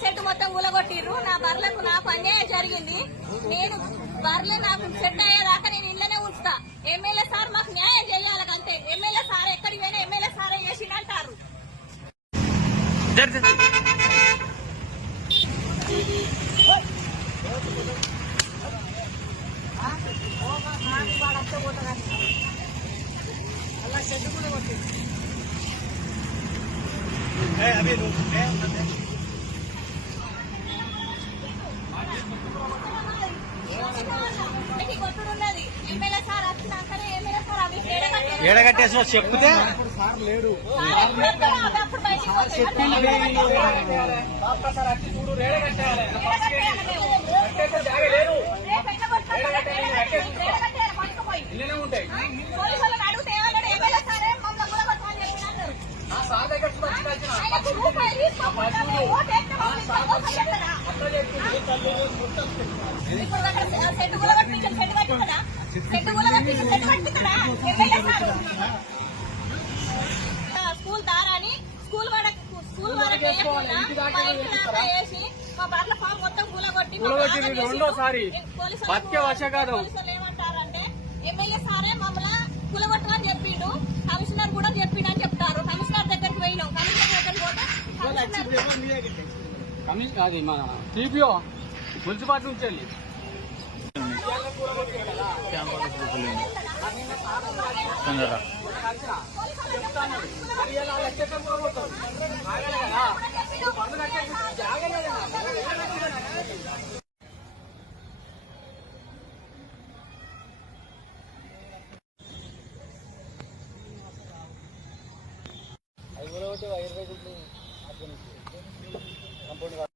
Set మొత్తం ఊలగొట్టిర్రు. నా బర్లకు నాకు అన్యాయం జరిగింది. నేను బర్రెలు నాకు సెట్ అయ్యేదాకా నేను ఇంట్లోనే ఉంచుతా. ఎమ్మెల్యే సార్ మాకు న్యాయం చేయాలి అంతే. ఎమ్మెల్యే సార్ ఎక్కడికి పోయినా ఎమ్మెల్యే సారే చేసిందంటారు. అలా సెట్ కూడా కొట్టింది. ఏడగట్టేసి చెప్తే సార్ లేడు స్కూల్ దారాని స్కూల్ వరకు వేసి మా బర్ల ఫామ్ మొత్తం కూలగొట్టి రెండోసారి ఏమంటారంటే ఎమ్మెల్యే సారే మమ్మల్ని కూలగొట్టమని చెప్పిండు. కమిషనర్ కూడా చెప్పిండు అని చెప్తారు. కమిషనర్ దగ్గరికి పోయినాం. కమిషనర్ దగ్గరికి పోతే అది మన టీపీఓ మున్సిపాలిటీ నుంచి వెళ్ళి అది